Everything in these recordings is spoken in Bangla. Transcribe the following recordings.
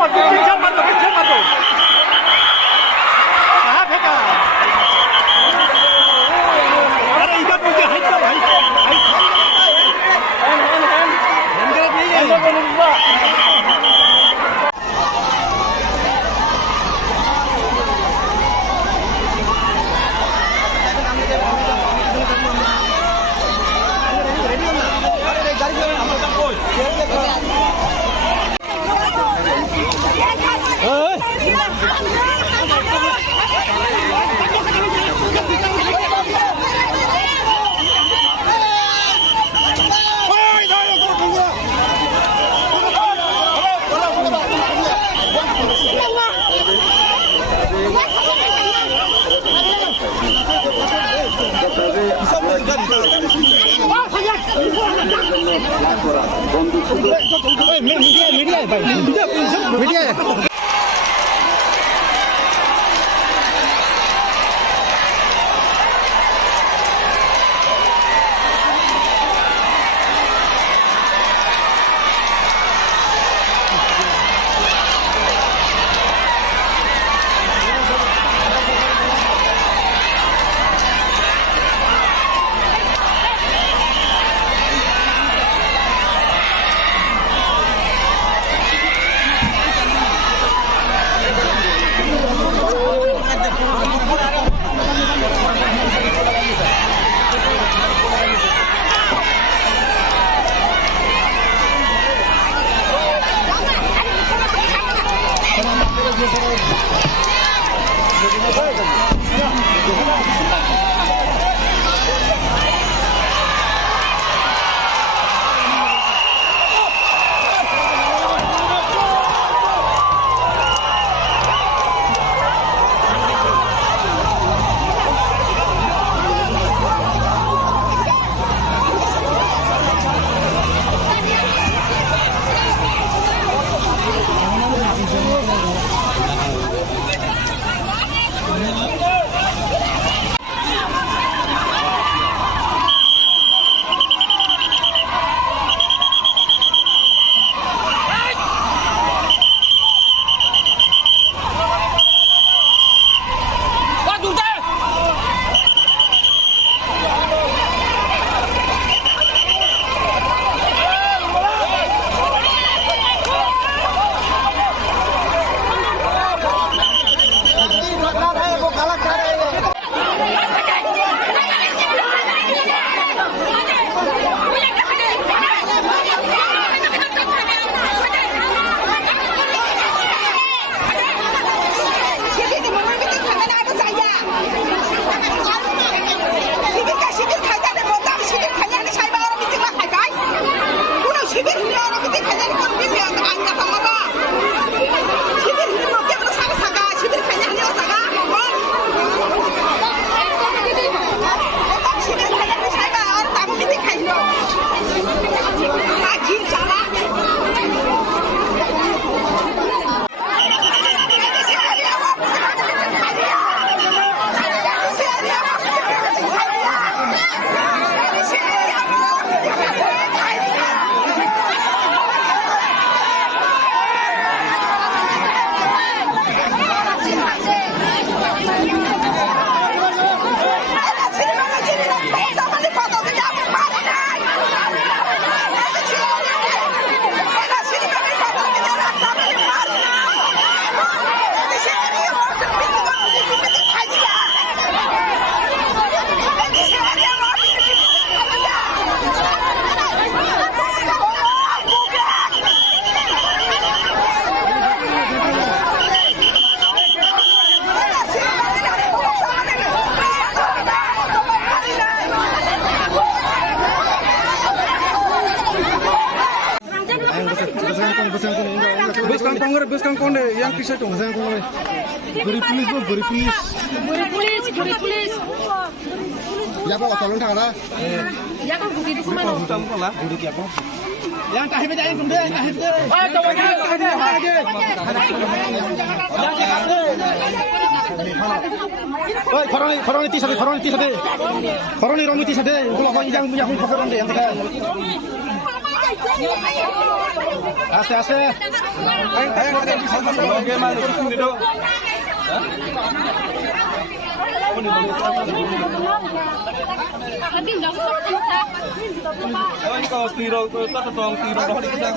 Media bus kangkong deh yang kisah dong saya kangkong beri pulis ya kok tolong thằng ya kan bukti di mana lah bukti apa yang kahit aja dong deh kahit deh coba aja oi koroni ti sate koroni romi ti sate kalau kau yang punya pokok deh yang kita আছে আছে ওকে মানে শুনি দাও Ôi, có tiro, tất cả toàn tiro đó đi ra.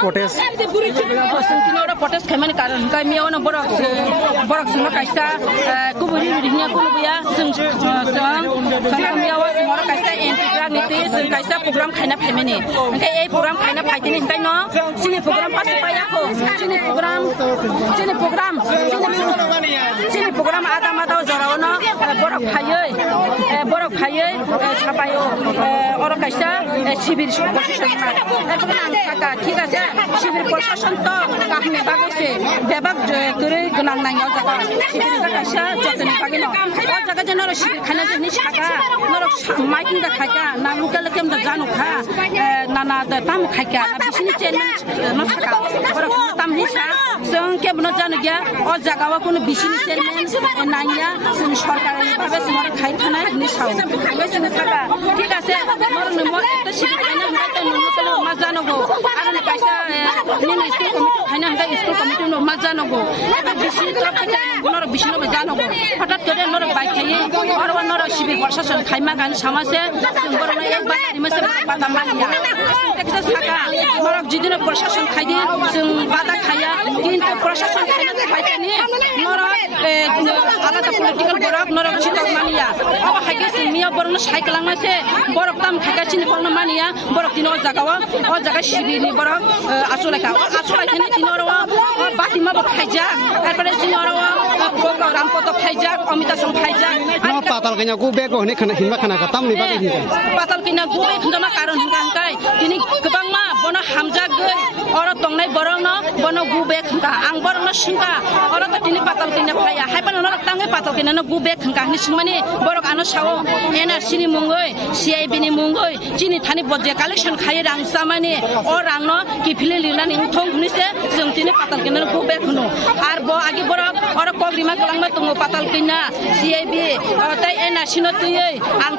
protest tinora protest khaimani karon kai miawana borok sungma kaisa kuburi rihnya kunuya sung kana miawa mora kaisa integral niti sung kaisa program khaina phaimani kai ei program khaina phaitini kai no sini program pas paya ko sini program ada jarawana borok khayei sapayo oro kaisa sibir ঠিক আছে শিবির প্রশাসন তো কাহিনী বাগেছে বেবাক করে গনাং নাং জায়গা শিবির কাছে যতনি বাগে না ও জায়গা যেন শিবির খানা জিনিস খাকা নর মাইকিং দা খাকা না লোকাল কেম দা জানো খা নানা দা তাম খাকা বিশনি চেয়ারম্যান ন থাকা বড় তাম নিসা जों केबनो जानो गया ओ जागावा कोनो बिसिनि চেয়ারম্যান नाइया जों सरकारनि भाबे जों खाइ थानाय निसाव जों थाका ठीक আছে मोर नमो तो शिबिर खाना हाय नो मा जानगो आरो कायसा निन स्कुल कमिटि खाना हाय स्कुल कमिटि नो मा जानगो एबा बिसिनि तरफ खाय नर बिसिनो जानगो हठात करे नर बाइक खाय और नर शिबिर प्रशासन खाइमा गान समासे जों बरनो एक बारी मसे बादा मानिया देखते थाका नरक जिदिनो प्रशासन खाइदि जों बादा खाया কিন্তু প্রশাসন খাইতে খাইতেনি নরক আলাদা পলিটিক্যাল বরক নরক চিন্তা মানিয়া আবার হাইকে মিয়া বরং সাইকেলাংনাছে বরক তাম খাইগাছিনি বরং মানিয়া বরক দিন ও জায়গা শিবিরনি বরক আসলাইখানে দিনর বাতিমা খাইজা তারপরে দিনর প্রোগ্রাম কত খাইজা অমিতাসং খাইজা পাতাল কিনা গুবে গহনে খানা হিনবা খানা তামনি বাগে হিনবা পাতাল কিনা গুবে খানা কারণ হিনগাই দিনি गोबां मा बनो हामजागै अर तंनाय बरं न बनो गुबे खंका आं बरं न सिंगा अर त तिनि पातल किना फाया हायबा न तांगे पातल किना न गुबे खंका नि सिंमानि बरक आनो सावो एनआरसी नि मुंगै सीआईबी नि मुंगै जिनि थानि बजे कालेक्शन खाय रांसामानि अ रां न किफिले लिरनानि थं हुनिसे जों तिनि पातल किना गुबे खनो आर ब आगि बरक अर कग्रिमा गलांमा तंगो पातल किना सीआईबी तै एनआरसी न तुयै आं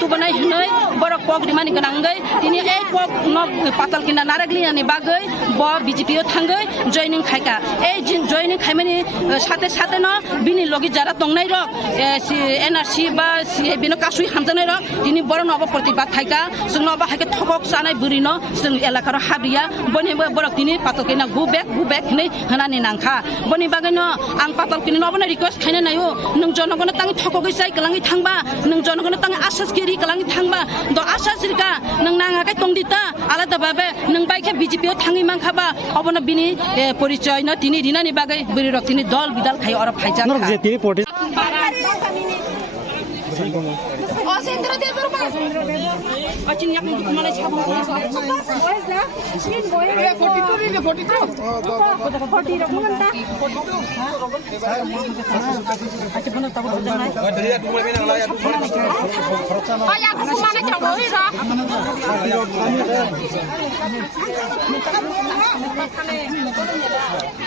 तुबनाय हिनै बरक कग्रिमानि गनांगै तिनि ए कग न पातल किना नारागलियानि बागै ब बीजेपी थांगै जयनिं खायका ए जयनिं खायमानि সাথে সাথে ন বিনি লগি যারা দंनाय রক এনআরসি বা বিনো কাসুই হামজাनाय রক দিনি বড় নব প্রতিবাদ থাইকা जों नबा हाके थकक जानाय बुरिन जों एलाकार हाबिया बनि बरक दिनि पातलकिना गु बेक नै होनानि नांखा बनि बागैनो आं पातलकिनि नबनो रिक्वेस्ट खायनो नायो नों जनगनो तांनि थककै जाय गलाङि थांबा नों जनगनो तांनि आसासगिरि गलाङि थांबा द आसासगिरिका नों नाङाकै तंदिता आलादा बाबे नों बाइके बिजेपियाव थाङि मांखाबा अबनो बिनि परिचय न दिनि दिनानि बागै बुरि रक दिनि दल बिदाल खाय अर फाइजा नर जे तिनि पटे असेन्द्र देव अचिन याक मलाई छाबो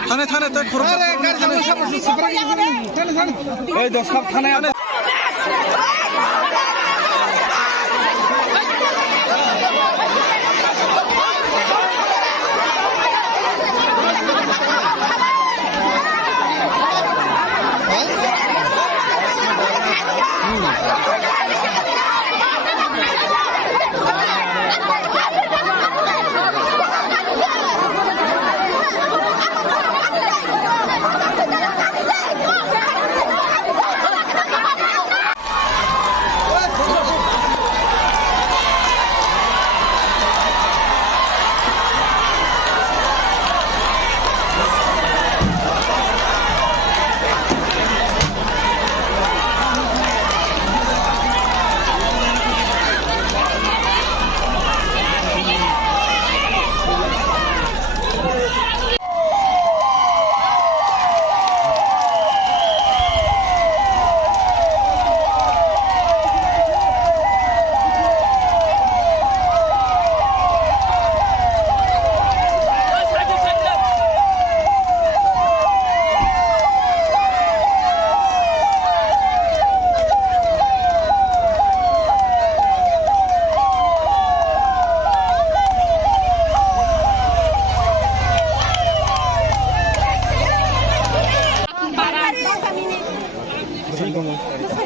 थाने थाने तक ओइ दस कप थाने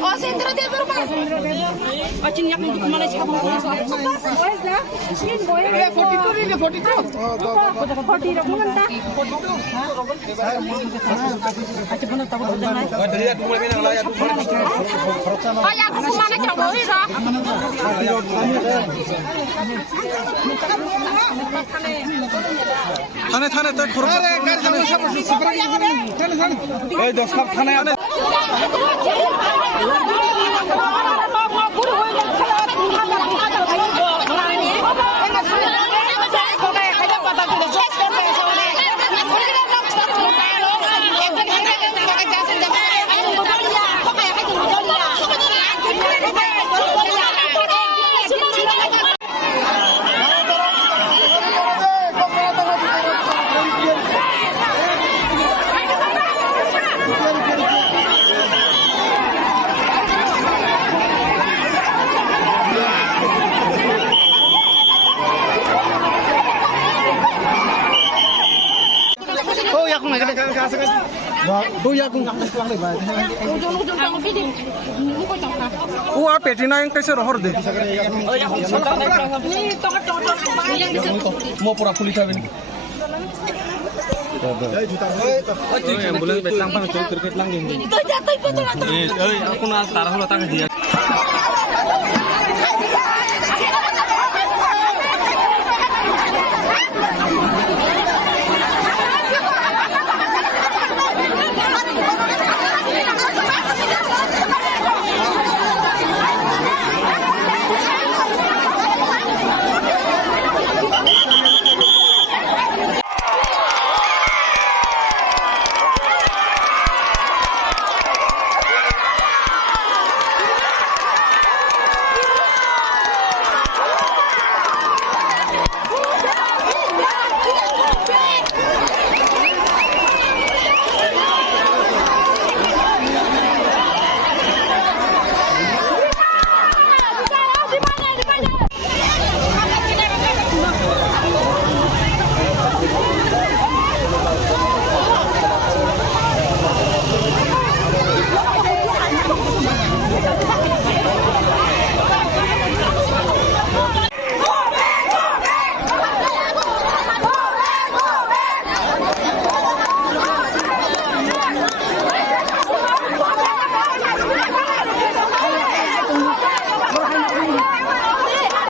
असेन्द्र देव अचिन याक मलाई छाबो थाने थाने तक ओइ दस कप थाने वो पेटिना कैसे रहर दे मो पूरा पुलिस आवे एम्बुलेंस बेटलां पान चोक क्रिकेट लांग दिन ए आपण आज तारा होला ताका दिया